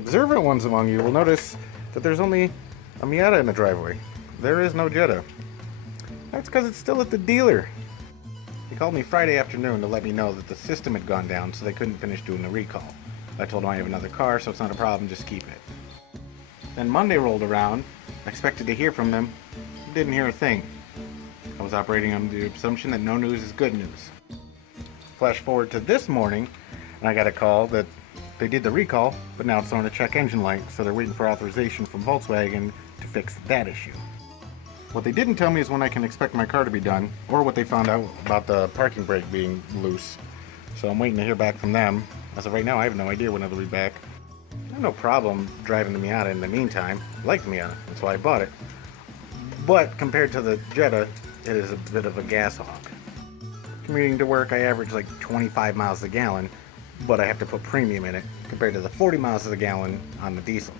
observant ones among you will notice that there's only a Miata in the driveway. There is no Jetta. That's because it's still at the dealer. He called me Friday afternoon to let me know that the system had gone down, so they couldn't finish doing the recall. I told him I have another car, so it's not a problem, just keep it. Then Monday rolled around. I expected to hear from them. Didn't hear a thing. I was operating on the assumption that no news is good news. Flash forward to this morning, and I got a call that they did the recall, but now it's on a check engine light, so they're waiting for authorization from Volkswagen to fix that issue. What they didn't tell me is when I can expect my car to be done, or what they found out about the parking brake being loose. So I'm waiting to hear back from them. As of right now, I have no idea when it'll be back. I have no problem driving the Miata in the meantime. I like the Miata, that's why I bought it. But compared to the Jetta, it is a bit of a gas hog. Commuting to work, I average like 25 miles a gallon, but I have to put premium in it compared to the 40 miles a gallon on the diesel.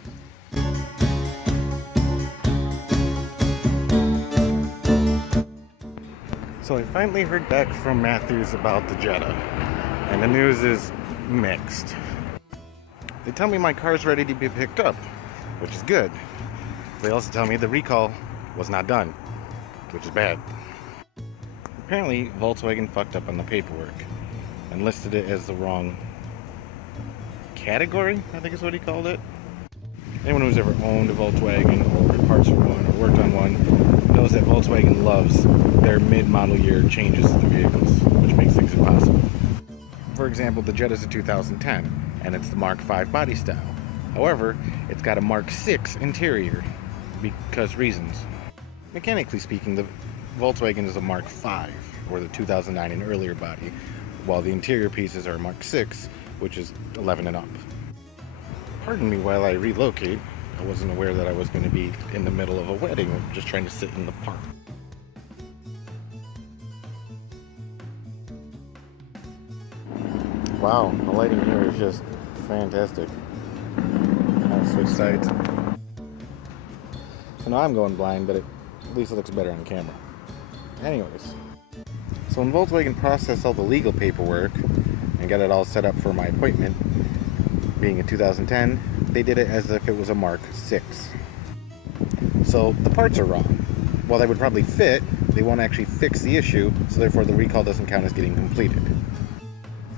So I finally heard back from Matthews about the Jetta, and the news is mixed. They tell me my car's ready to be picked up, which is good. They also tell me the recall was not done, which is bad. Apparently, Volkswagen fucked up on the paperwork and listed it as the wrong category, I think is what he called it. Anyone who's ever owned a Volkswagen or ordered parts for one or worked on one knows that Volkswagen loves their mid-model year changes to the vehicles, which makes things impossible. For example, the Jetta is a 2010, and it's the Mark V body style. However, it's got a Mark VI interior, because reasons. Mechanically speaking, the Volkswagen is a Mark V, or the 2009 and earlier body, while the interior pieces are Mark VI, which is 11 and up. Pardon me while I relocate. I wasn't aware that I was going to be in the middle of a wedding, just trying to sit in the park. Wow, the lighting here is just fantastic. I'll switch sides. So now I'm going blind, but at least it looks better on camera. Anyways, so when Volkswagen processed all the legal paperwork and got it all set up for my appointment, being a 2010, they did it as if it was a Mark VI. So the parts are wrong. While they would probably fit, they won't actually fix the issue, so therefore the recall doesn't count as getting completed.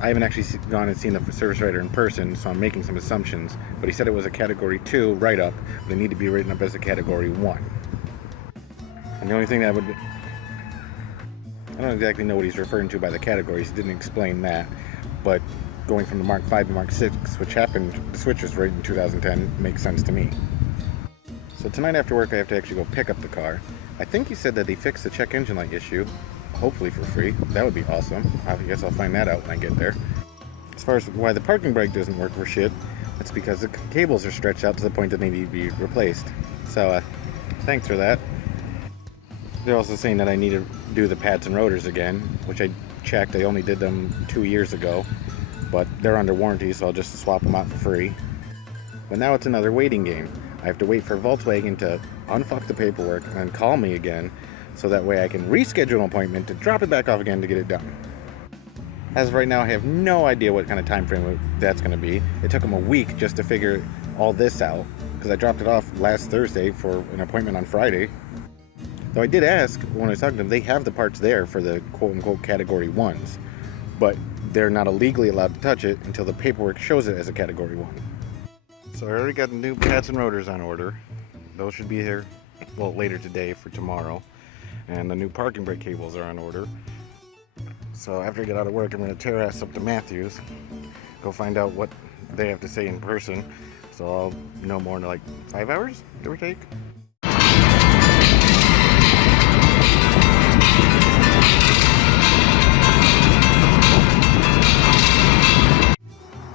I haven't actually gone and seen the service writer in person, so I'm making some assumptions, but he said it was a Category 2 write-up, but they need to be written up as a Category 1. And the only thing that would be, I don't exactly know what he's referring to by the categories, he didn't explain that, but going from the Mark V to Mark VI, which happened, the switch was right in 2010, makes sense to me. So tonight after work I have to actually go pick up the car. I think he said that they fixed the check engine light issue, hopefully for free. That would be awesome. I guess I'll find that out when I get there. As far as why the parking brake doesn't work for shit, that's because the cables are stretched out to the point that they need to be replaced. So thanks for that. They're also saying that I need to do the pads and rotors again, which I checked. I only did them 2 years ago, but they're under warranty, so I'll just swap them out for free. But now it's another waiting game. I have to wait for Volkswagen to unfuck the paperwork and then call me again, so that way I can reschedule an appointment to drop it back off again to get it done. As of right now, I have no idea what kind of time frame that's going to be. It took them a week just to figure all this out, because I dropped it off last Thursday for an appointment on Friday. Though I did ask, when I was talking to them, they have the parts there for the quote-unquote Category 1s, but they're not legally allowed to touch it until the paperwork shows it as a Category 1. So I already got the new pads and rotors on order. Those should be here, well, later today for tomorrow. And the new parking brake cables are on order. So after I get out of work, I'm going to tear ass up to Matthews, go find out what they have to say in person. So I'll know more in like 5 hours, give or take.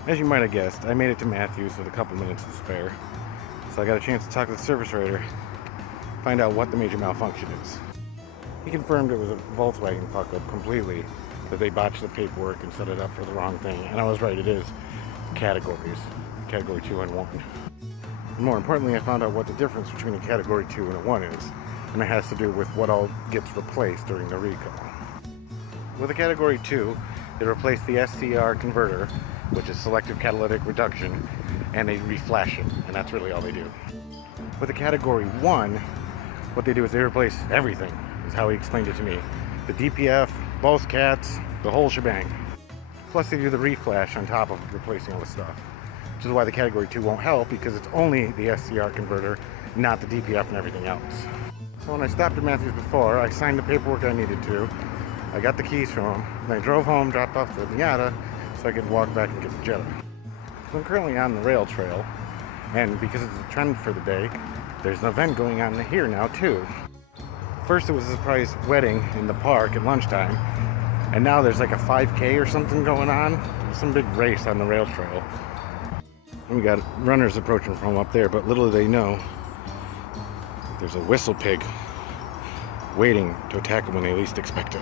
As you might have guessed, I made it to Matthews with a couple minutes to spare. So I got a chance to talk to the service writer, find out what the major malfunction is. He confirmed it was a Volkswagen fuck-up completely, that they botched the paperwork and set it up for the wrong thing. And I was right, it is categories, Category 2 and 1. And more importantly, I found out what the difference between a Category 2 and a 1 is, and it has to do with what all gets replaced during the recall. With a Category 2, they replaced the SCR converter, which is selective catalytic reduction, and they reflash it, and that's really all they do. With the category 1, what they do is they replace everything, is how he explained it to me. The DPF, both cats, the whole shebang. Plus they do the reflash on top of replacing all the stuff. Which is why the category 2 won't help, because it's only the SCR converter, not the DPF and everything else. So when I stopped at Matthews before, I signed the paperwork I needed to. I got the keys from him, and I drove home, dropped off the Jetta, so I could walk back and get the Jetta. So I'm currently on the rail trail, and because it's a trend for the day, there's an event going on here now too. First it was a surprise wedding in the park at lunchtime, and now there's like a 5K or something going on. There's some big race on the rail trail. And we got runners approaching from up there, but little do they know, there's a whistle pig waiting to attack them when they least expect it.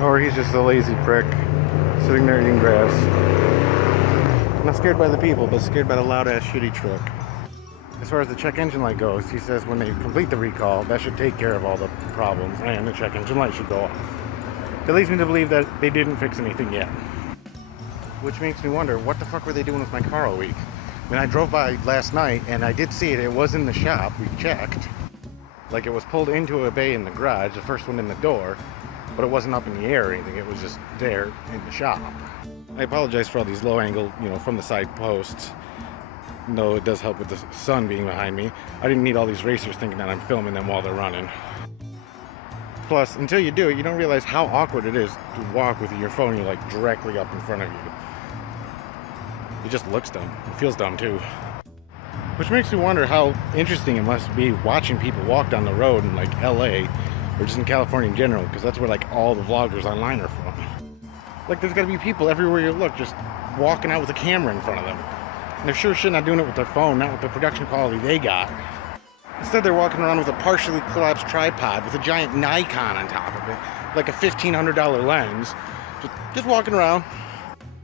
Or he's just a lazy prick sitting there eating grass. Not scared by the people, but scared by the loud-ass shitty truck. As far as the check engine light goes, he says when they complete the recall, that should take care of all the problems, and the check engine light should go off. That leads me to believe that they didn't fix anything yet. Which makes me wonder, what the fuck were they doing with my car all week? I mean, I drove by last night, and I did see it. It was in the shop. We checked. Like, it was pulled into a bay in the garage, the first one in the door, but it wasn't up in the air or anything. It was just there in the shop. I apologize for all these low angle, from the side posts. No, it does help with the sun being behind me. I didn't need all these racers thinking that I'm filming them while they're running. Plus, until you do it, you don't realize how awkward it is to walk with your phone like directly up in front of you. It just looks dumb. It feels dumb too. Which makes me wonder how interesting it must be watching people walk down the road in like LA or just in California in general, because that's where like all the vloggers online are from. Like, there's gotta be people everywhere you look just walking out with a camera in front of them. And they're sure shit not doing it with their phone, not with the production quality they got. Instead, they're walking around with a partially collapsed tripod with a giant Nikon on top of it, like a $1,500 lens. Just walking around.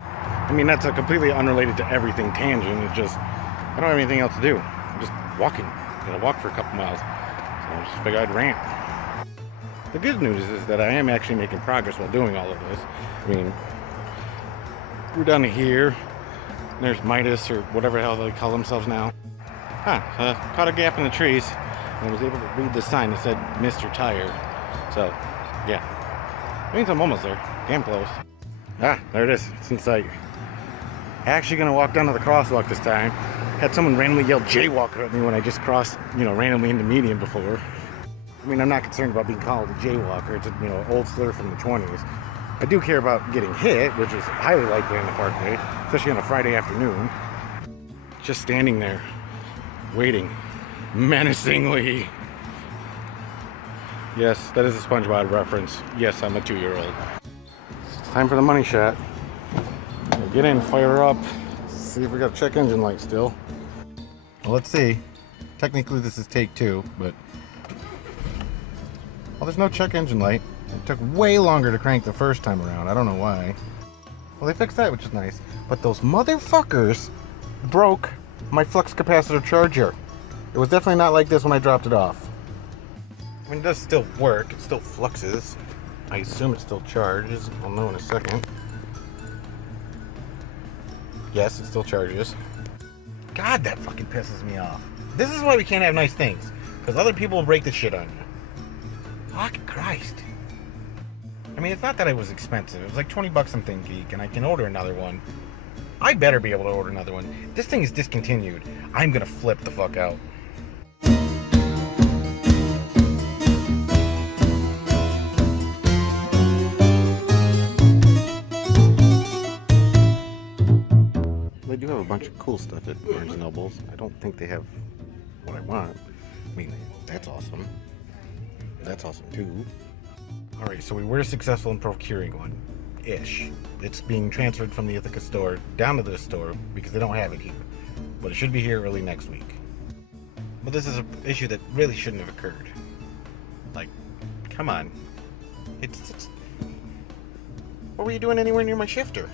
I mean, that's a completely unrelated to everything tangent. It's just, I don't have anything else to do. I'm just walking. I'm gonna walk for a couple miles. So I just figured I'd rant. The good news is that I am actually making progress while doing all of this. I mean, we're down to here. There's Midas, or whatever the hell they call themselves now. Caught a gap in the trees and was able to read the sign that said Mr. Tire. So, yeah. That means I'm almost there. Damn close. There it is. It's in sight. Actually gonna walk down to the crosswalk this time. Had someone randomly yell jaywalker at me when I just crossed, randomly into median before. I mean, I'm not concerned about being called a jaywalker. It's a, old slur from the 20s. I do care about getting hit, which is highly likely on the parkway, especially on a Friday afternoon. Just standing there, waiting, menacingly. Yes, that is a SpongeBob reference. Yes, I'm a 2-year-old. It's time for the money shot. Get in, fire her up. See if we got a check engine light still. Well, let's see. Technically, this is take 2, but... well, there's no check engine light. It took way longer to crank the first time around. I don't know why. Well, they fixed that, which is nice. But those motherfuckers broke my flux capacitor charger. It was definitely not like this when I dropped it off. I mean, it does still work. It still fluxes. I assume it still charges. I'll know in a second. Yes, it still charges. God, that fucking pisses me off. This is why we can't have nice things. Because other people will break the shit on you. Fucking Christ. I mean, it's not that it was expensive. It was like 20 bucks on ThinkGeek, and I can order another one. I better be able to order another one. If this thing is discontinued, I'm gonna flip the fuck out. They do have a bunch of cool stuff at Barnes & Nobles. I don't think they have what I want. I mean, that's awesome. That's awesome too. Alright, so we were successful in procuring one. Ish. It's being transferred from the Ithaca store down to this store because they don't have it here. But it should be here early next week. But this is an issue that really shouldn't have occurred. Like, come on. It's what were you doing anywhere near my shifter?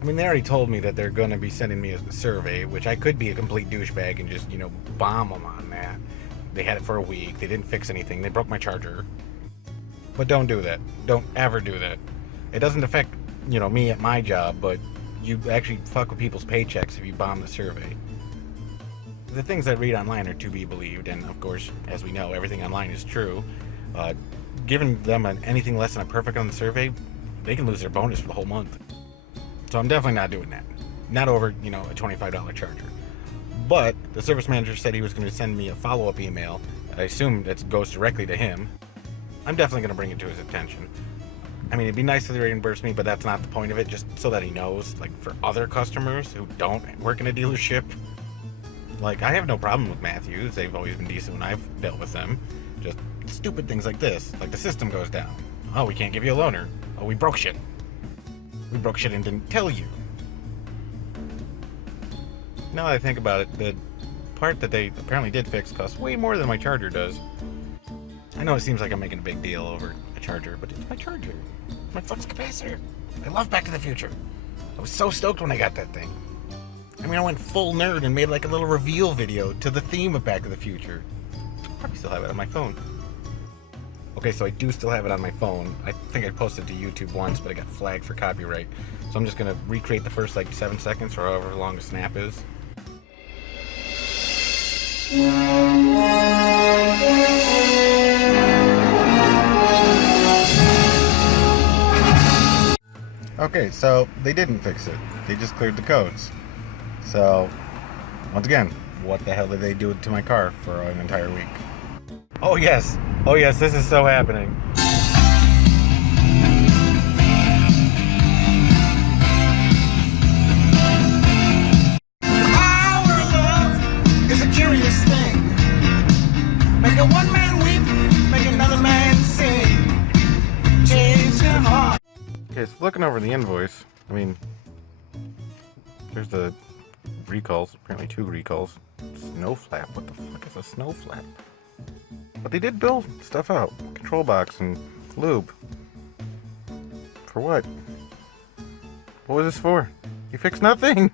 I mean, they already told me that they're going to be sending me a survey, which I could be a complete douchebag and just, bomb them on that. They had it for a week. They didn't fix anything. They broke my charger. But don't do that. Don't ever do that. It doesn't affect, me at my job, but, you actually fuck with people's paychecks if you bomb the survey. The things I read online are to be believed, and of course, as we know, everything online is true. Giving them anything less than a perfect on the survey, they can lose their bonus for the whole month. So I'm definitely not doing that. Not over, a $25 charger. But the service manager said he was going to send me a follow-up email. I assume that goes directly to him. I'm definitely going to bring it to his attention. I mean, it'd be nice if they reimburse me, but that's not the point of it, just so that he knows, like, for other customers who don't work in a dealership. Like, I have no problem with Matthews. They've always been decent when I've dealt with them. Just stupid things like this. Like, the system goes down. Oh, we can't give you a loaner. Oh, we broke shit. We broke shit and didn't tell you. Now that I think about it, the part that they apparently did fix costs way more than my charger does. I know it seems like I'm making a big deal over a charger, but it's my charger. My flux capacitor. I love Back to the Future. I was so stoked when I got that thing. I mean, I went full nerd and made like a little reveal video to the theme of Back to the Future. Probably still have it on my phone. Okay, so I do still have it on my phone. I think I posted it to YouTube once, but I got flagged for copyright. So I'm just gonna recreate the first like 7 seconds or however long the snap is. Okay, so they didn't fix it. They just cleared the codes. So, once again, what the hell did they do to my car for an entire week? Oh yes, this is so happening. Our love is a curious thing. Make a one man weep, make another man sing. Change your heart. Okay, so looking over the invoice, I mean, there's the recalls, apparently 2 recalls. Snow flap, what the fuck is a snow flap? But they did bill stuff out, control box and lube. For what? What was this for? You fixed nothing!